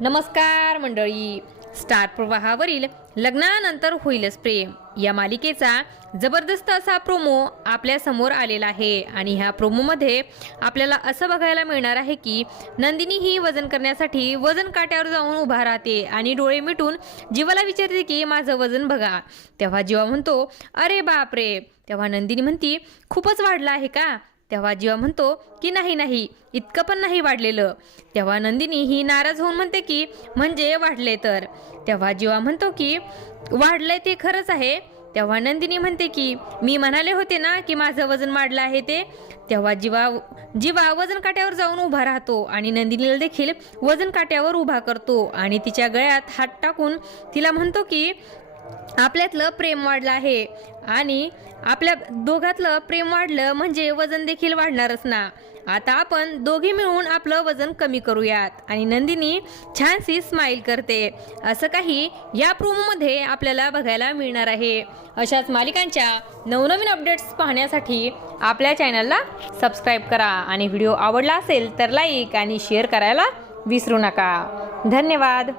नमस्कार मंडळी. स्टार प्रवाहावरील लग्नानंतर होईलच प्रेम या मालिकेचा जबरदस्त असा प्रोमो आपल्या समोर आलेला आहे आणि ह्या प्रोमोमध्ये आपल्याला असं बघायला मिळणार आहे की नंदिनी ही वजन करण्यासाठी वजन काट्यावर जाऊन उभा राहते आणि डोळे मिटून जीवाला विचारते की माझं वजन बघा. तेव्हा जीवा म्हणतो अरे बापरे. तेव्हा नंदिनी म्हणती खूपच वाढलं आहे का. तेव्हा जीवा म्हणतो की नाही इतकं पण नाही वाढलेलं. तेव्हा नंदिनी ही नाराज होऊन म्हणते की म्हणजे वाढले तर. तेव्हा जीवा म्हणतो की वाढलंय ते खरंच आहे. तेव्हा नंदिनी म्हणते की मी म्हणाले होते ना की माझं वजन वाढलं आहे ते. तेव्हा जीवा वजन काट्यावर जाऊन उभा राहतो आणि नंदिनीला देखील वजन काट्यावर उभा करतो आणि तिच्या गळ्यात हात टाकून तिला म्हणतो की आपल्यातलं प्रेम वाढलं आहे आणि आपल्या दोघातलं प्रेम वाढलं म्हणजे वजन देखील वाढणारच ना. आता आपण दोघे मिळून आपलं वजन कमी करूयात. आणि नंदिनी छानशी स्माईल करते. असं काही या प्रोमोमध्ये आपल्याला बघायला मिळणार आहे. अशाच मालिकांच्या नवनवीन अपडेट्स पाहण्यासाठी आपल्या चॅनलला सबस्क्राईब करा आणि व्हिडिओ आवडला असेल तर लाईक आणि शेअर करायला विसरू नका. धन्यवाद.